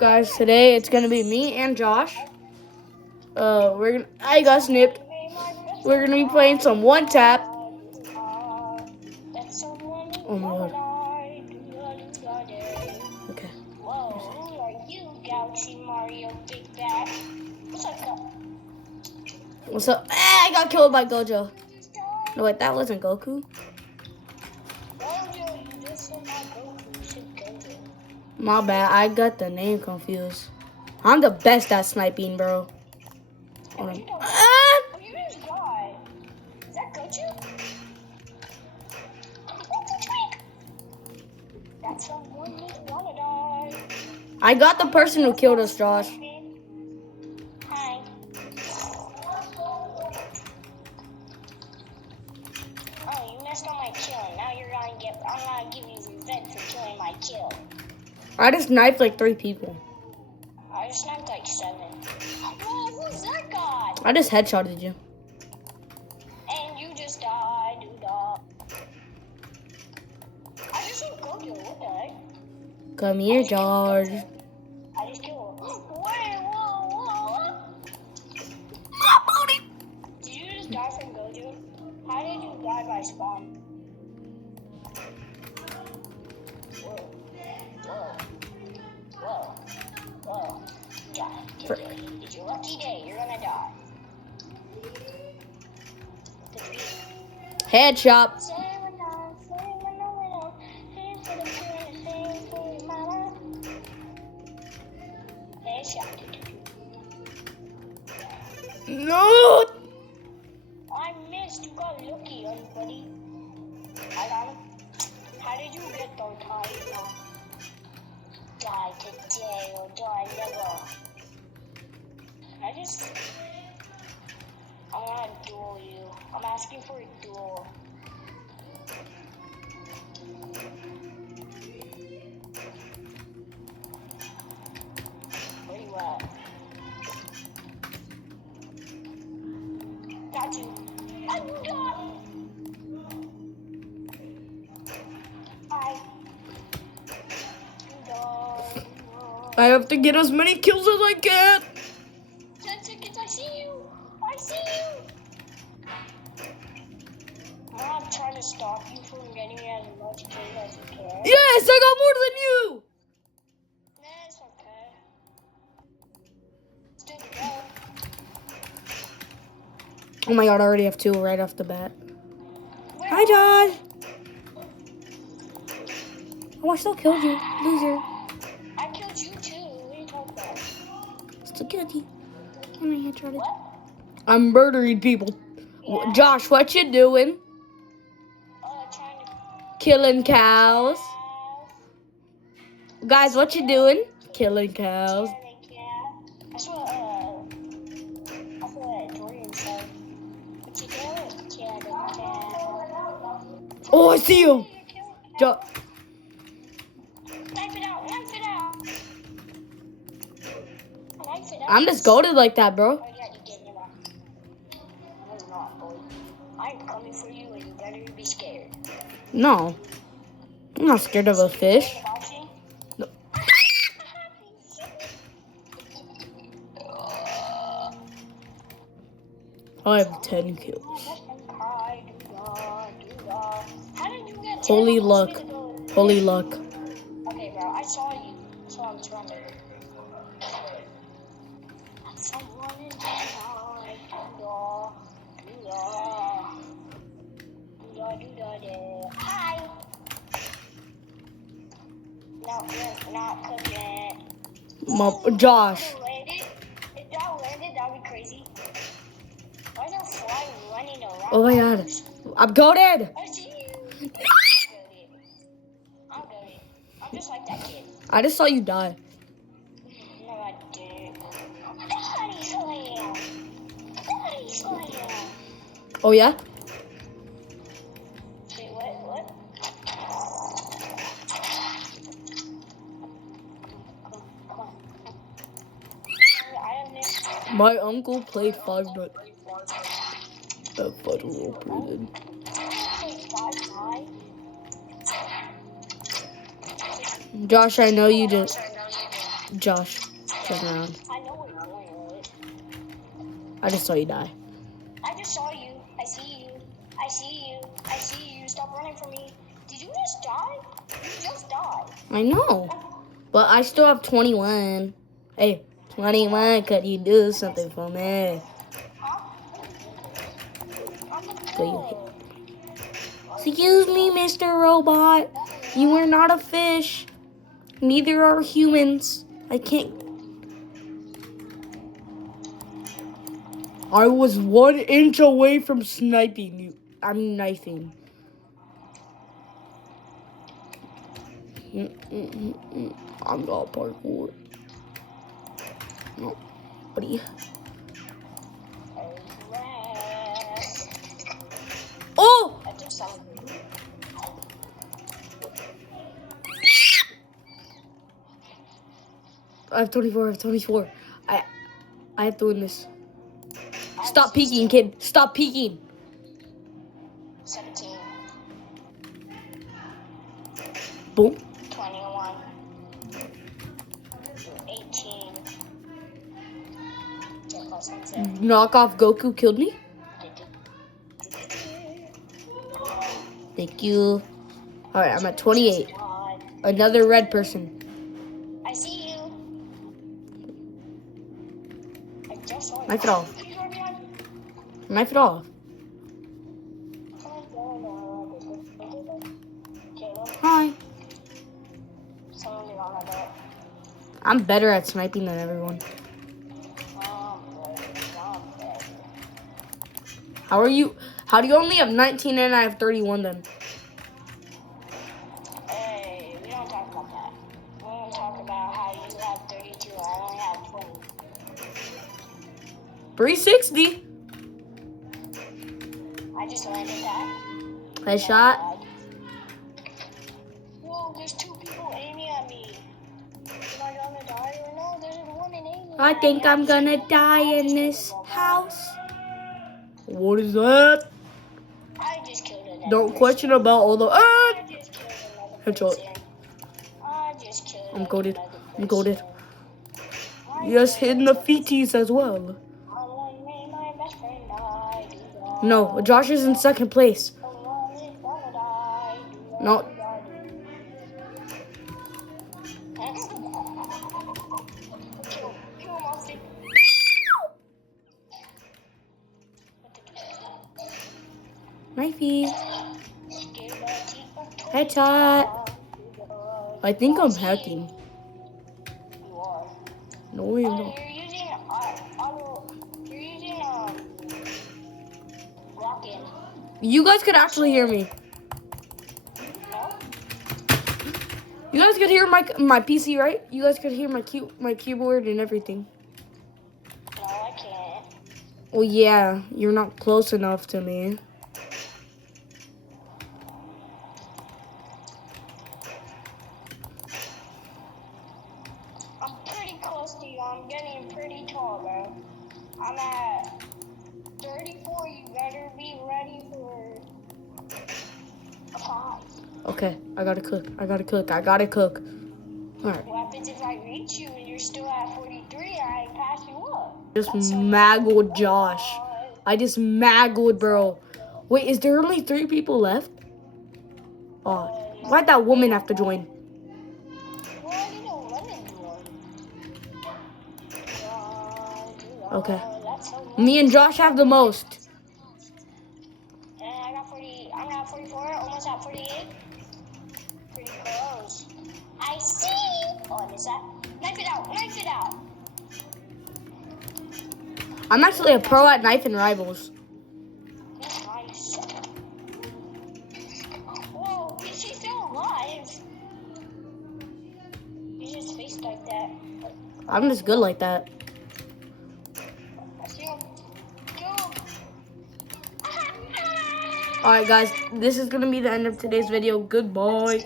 guys? Today it's gonna be me and Josh. I got snipped. We're gonna be playing some one tap. Oh my god. Okay. Whoa, who are you, Galaxy Mario Big Bat? What's up, What's up? I got killed by Gojo. No wait, that wasn't Goku. Gojo, you just said not Goku, you said Gojo. My bad, I got the name confused. I'm the best at sniping, bro. Hold on. Oh, you just died. Is that Gojo? That's someone who's wanna die. I got the person who killed us, Josh. Hi. Oh, you messed up my kill. Now I'm gonna give you revenge for killing my kill. I just sniped like 3 people. I just sniped like 7. Whoa, who's that guy? I just headshotted you. And you just died, dude. I just didn't go to you. What the heck? Come here, George. I just killed him. Wait, whoa. Did you just die from Gojo? How did you die by spawn? Whoa. Die. It's your lucky day. You're gonna die. Headshot. No. I missed. You got lucky, buddy. I got him. How did you get those high? Die today or die never. I want to duel you. I'm asking for a duel. Where you at? Got you. I got him. I have to get as many kills as I can. 10 seconds, I see you. I'm not trying to stop you from getting as much kills as you can. Yes, I got more than you. That's okay. Still to go. Oh my god, I already have 2 right off the bat. Hi, Josh. Oh, I still killed you, loser. I killed you too. What are you talking about? Still killed you. And I headshotted. What? I'm murdering people. Yeah. Josh, what you doing? Trying to Killing cows. Guys, what you doing? Killing cows. That's what Jordan said. What you doing? Killing cows. Oh, I see him. Knife it out. I'm just goated like that, bro. Oh, yeah, you get him out. No, you're not, boy. I'm coming for you, and you better be scared. No. I'm not scared of a fish. No. I have 10 kills. Holy luck. Holy luck. Okay, bro, I saw you. So I'm running. Someone in the night. Hi. No, you're not cooking. Josh. If that landed, that would be crazy. Why is there a fly running around? Oh my god. I'm goated. I see you. I'm goated. I'm just like that kid. I just saw you die. No, I didn't. Body slam. Oh yeah? Wait, what? Come on. I have missed. My uncle played 5 Nights. That fight was all pretty good. Josh, I know you just. Josh, turn around. I know where you're going. I just saw you die. I just saw you. I see you. I see you. I see you. Stop running from me. Did you just die? You just died. I know. But I still have 21. Hey, 21, could you do something for me? Huh? I'm the So you pro. Excuse me, Mr. Robot. You are not a fish. Neither are humans. I can't. I was 1 inch away from sniping you. I'm knifing. I'm gonna parkour. No, buddy. Oh! I just saw you. I have 24. I have 24. I have to win this. Stop peeking, kid. Stop peeking. 17. Boom. 21. 18. Knockoff Goku killed me. Thank you. All right, I'm at 28. Another red person. I see you. I just saw you. Knife it off. Knife it off. Hi. I'm better at sniping than everyone. How are you? How do you only have 19 and I have 31 then? Hey, we don't talk about that. We don't talk about how you have 32 and I only have 20. 360. I just landed that. Headshot. Whoa, there's 2 people aiming at me. Am I gonna die or no? There's one aiming I at me. think I'm gonna die in this house. What is that? I just killed another Don't question about all the. I just killed another Headshot. person. I just killed I'm goated. another I'm goated. person. Yes, hitting the feeties as well. I wanna make my best friend die. No, Josh is in second place. No. Knifey. Headshot. I think I'm hacking. You are. No, I'm not. You're using rocket. You guys could actually hear me. No? You guys could hear my PC, right? You guys could hear my keyboard and everything. No, I can't. Well, yeah, you're not close enough to me. I'm pretty close to you. I'm getting pretty tall, bro. I'm at 34. You better be ready for a 5. Okay, I gotta cook. I gotta cook. I gotta cook. All right. What happens if I reach you and you're still at 43? I pass you up. Just maggled Josh. I just maggled, bro. Wait, is there only 3 people left? Oh, why'd that woman have to join? Well, I didn't let it do it. Okay. That's so Me and Josh have the most. And I got 40. I'm at 44. Almost at 48. Pretty close. I see. Oh, I missed that. Knife it out. Knife it out. I'm actually a pro at knife and rivals. Nice. Whoa, is he still alive? He just faced like that. I'm just good like that. I see him. Kill him. All right, guys, this is gonna be the end of today's video. Goodbye.